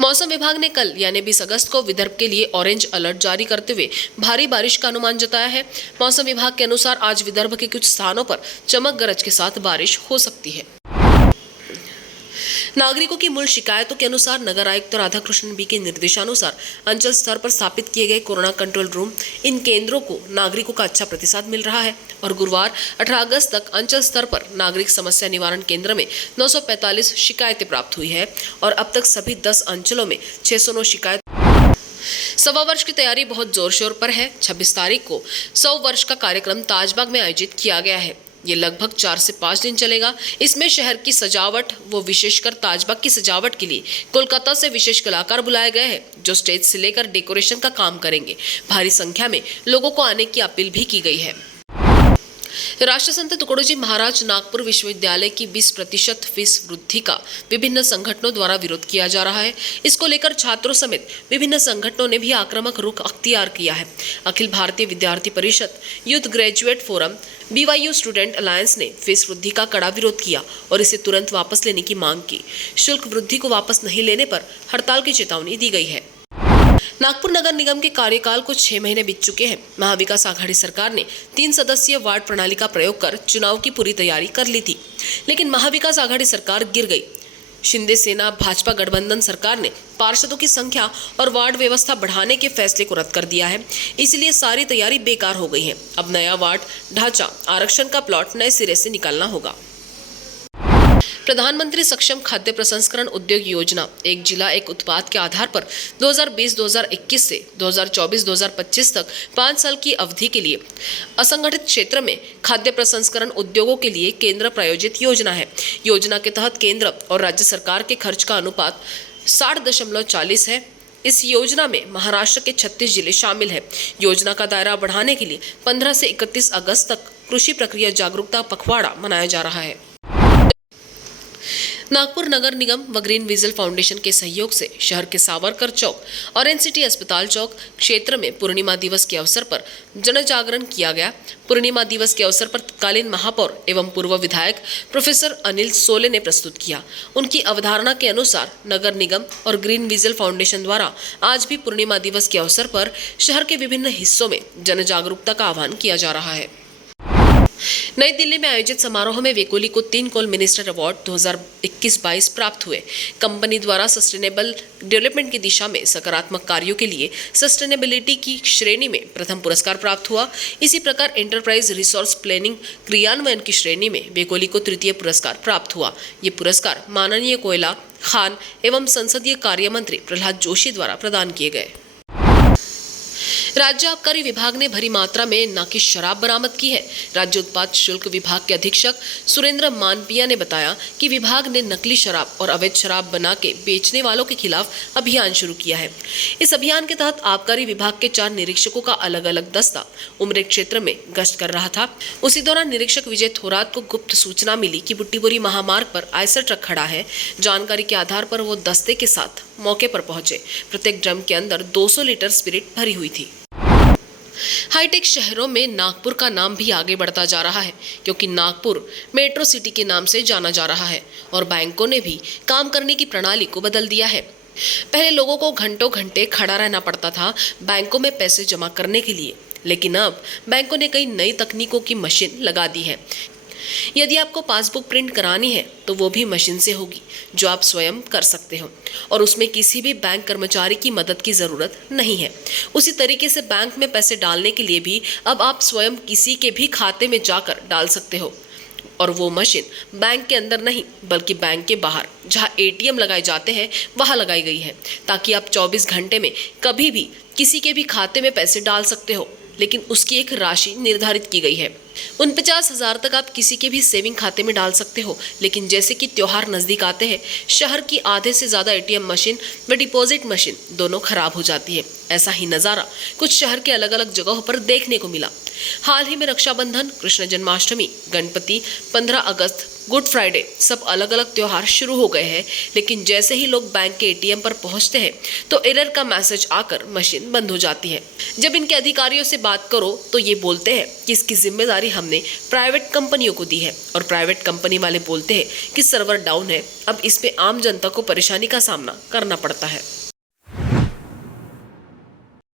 मौसम विभाग ने कल यानी 20 अगस्त को विदर्भ के लिए ऑरेंज अलर्ट जारी करते हुए भारी बारिश का अनुमान जताया है। मौसम विभाग के अनुसार आज विदर्भ के कुछ स्थानों पर चमक गरज के साथ बारिश हो सकती है। नागरिकों की मूल शिकायतों के अनुसार नगर आयुक्त राधाकृष्णन बी के निर्देशानुसार अंचल स्तर पर स्थापित किए गए कोरोना कंट्रोल रूम इन केंद्रों को नागरिकों का अच्छा प्रतिसाद मिल रहा है और गुरुवार 18 अगस्त तक अंचल स्तर पर नागरिक समस्या निवारण केंद्र में 945 शिकायतें प्राप्त हुई है और अब तक सभी 10 अंचलों में 609 शिकायत। सवा वर्ष की तैयारी बहुत जोर शोर पर है। 26 तारीख को 100 वर्ष का कार्यक्रम ताजबाग में आयोजित किया गया है। ये लगभग 4 से 5 दिन चलेगा। इसमें शहर की सजावट वो विशेषकर ताजबाग की सजावट के लिए कोलकाता से विशेष कलाकार बुलाए गए हैं जो स्टेज से लेकर डेकोरेशन का काम करेंगे। भारी संख्या में लोगों को आने की अपील भी की गई है। राष्ट्रसंत तुकडोजी महाराज नागपुर विश्वविद्यालय की 20% फीस वृद्धि का विभिन्न संगठनों द्वारा विरोध किया जा रहा है। इसको लेकर छात्रों समेत विभिन्न संगठनों ने भी आक्रामक रुख अख्तियार किया है। अखिल भारतीय विद्यार्थी परिषद, youth graduate forum, BYU student alliance ने फीस वृद्धि का कड़ा विरोध किया और इसे तुरंत वापस लेने की मांग की। शुल्क वृद्धि को वापस नहीं लेने पर हड़ताल की चेतावनी दी गई है। नागपुर नगर निगम के कार्यकाल को 6 महीने बीत चुके हैं। महाविकास आघाड़ी सरकार ने 3 सदस्यीय वार्ड प्रणाली का प्रयोग कर चुनाव की पूरी तैयारी कर ली थी, लेकिन महाविकास आघाड़ी सरकार गिर गई। शिंदे सेना भाजपा गठबंधन सरकार ने पार्षदों की संख्या और वार्ड व्यवस्था बढ़ाने के फैसले को रद्द कर दिया है, इसलिए सारी तैयारी बेकार हो गई है। अब नया वार्ड ढांचा, आरक्षण का प्लॉट नए सिरे से निकालना होगा। प्रधानमंत्री सक्षम खाद्य प्रसंस्करण उद्योग योजना एक जिला एक उत्पाद के आधार पर 2020-2021 से 2024-2025 तक 5 साल की अवधि के लिए असंगठित क्षेत्र में खाद्य प्रसंस्करण उद्योगों के लिए केंद्र प्रायोजित योजना है। योजना के तहत केंद्र और राज्य सरकार के खर्च का अनुपात 60.40 है। इस योजना में महाराष्ट्र के 36 जिले शामिल हैं। योजना का दायरा बढ़ाने के लिए 15 से 31 अगस्त तक कृषि प्रक्रिया जागरूकता पखवाड़ा मनाया जा रहा है। नागपुर नगर निगम व ग्रीन विजल फाउंडेशन के सहयोग से शहर के सावरकर चौक और NCT अस्पताल चौक क्षेत्र में पूर्णिमा दिवस के अवसर पर जन जागरण किया गया। पूर्णिमा दिवस के अवसर पर तत्कालीन महापौर एवं पूर्व विधायक प्रोफेसर अनिल सोले ने प्रस्तुत किया। उनकी अवधारणा के अनुसार नगर निगम और ग्रीन विजल फाउंडेशन द्वारा आज भी पूर्णिमा दिवस के अवसर पर शहर के विभिन्न हिस्सों में जन जागरूकता का आह्वान किया जा रहा है। नई दिल्ली में आयोजित समारोह में वेकोली को 3 कोल मिनिस्टर अवार्ड 2021-22 प्राप्त हुए। कंपनी द्वारा सस्टेनेबल डेवलपमेंट की दिशा में सकारात्मक कार्यों के लिए सस्टेनेबिलिटी की श्रेणी में प्रथम पुरस्कार प्राप्त हुआ। इसी प्रकार एंटरप्राइज रिसोर्स प्लानिंग क्रियान्वयन की श्रेणी में वेकोली को तृतीय पुरस्कार प्राप्त हुआ। ये पुरस्कार माननीय कोयला, खान एवं संसदीय कार्य मंत्री प्रहलाद जोशी द्वारा प्रदान किए गए। राज्य आबकारी विभाग ने भरी मात्रा में नाकी शराब बरामद की है। राज्य उत्पाद शुल्क विभाग के अधीक्षक सुरेंद्र मानपिया ने बताया कि विभाग ने नकली शराब और अवैध शराब बना के बेचने वालों के खिलाफ अभियान शुरू किया है। इस अभियान के तहत आबकारी विभाग के 4 निरीक्षकों का अलग अलग दस्ता उमरेड क्षेत्र में गश्त कर रहा था। उसी दौरान निरीक्षक विजय थोरात को गुप्त सूचना मिली कि बुट्टीबोरी महामार्ग पर आयसर ट्रक खड़ा है। जानकारी के आधार पर वो दस्ते के साथ मौके पर पहुंचे। प्रत्येक ड्रम के अंदर 200 लीटर स्पिरिट भरी हुई थी। हाईटेक शहरों में नागपुर का नाम भी आगे बढ़ता जा रहा है, क्योंकि नागपुर मेट्रो सिटी के नाम से जाना जा रहा है और बैंकों ने भी काम करने की प्रणाली को बदल दिया है। पहले लोगों को घंटों घंटे खड़ा रहना पड़ता था बैंकों में पैसे जमा करने के लिए, लेकिन अब बैंकों ने कई नई तकनीकों की मशीन लगा दी है। यदि आपको पासबुक प्रिंट करानी है तो वो भी मशीन से होगी, जो आप स्वयं कर सकते हो और उसमें किसी भी बैंक कर्मचारी की मदद की ज़रूरत नहीं है। उसी तरीके से बैंक में पैसे डालने के लिए भी अब आप स्वयं किसी के भी खाते में जाकर डाल सकते हो और वो मशीन बैंक के अंदर नहीं बल्कि बैंक के बाहर जहां ATM लगाए जाते हैं वहां लगाई गई है, ताकि आप 24 घंटे में कभी भी किसी के भी खाते में पैसे डाल सकते हो, लेकिन उसकी एक राशि निर्धारित की गई है। 49,000 तक आप किसी के भी सेविंग खाते में डाल सकते हो, लेकिन जैसे कि त्योहार नज़दीक आते हैं शहर की आधे से ज़्यादा ATM मशीन व डिपॉजिट मशीन दोनों खराब हो जाती है। ऐसा ही नज़ारा कुछ शहर के अलग अलग जगहों पर देखने को मिला। हाल ही में रक्षाबंधन, कृष्ण जन्माष्टमी, गणपति, 15 अगस्त, गुड फ्राइडे सब अलग अलग त्योहार शुरू हो गए हैं, लेकिन जैसे ही लोग बैंक के ATM पर पहुंचते हैं तो एरर का मैसेज आकर मशीन बंद हो जाती है। जब इनके अधिकारियों से बात करो तो ये बोलते हैं कि इसकी जिम्मेदारी हमने प्राइवेट कंपनियों को दी है और प्राइवेट कंपनी वाले बोलते हैं कि सर्वर डाउन है। अब इसमें आम जनता को परेशानी का सामना करना पड़ता है।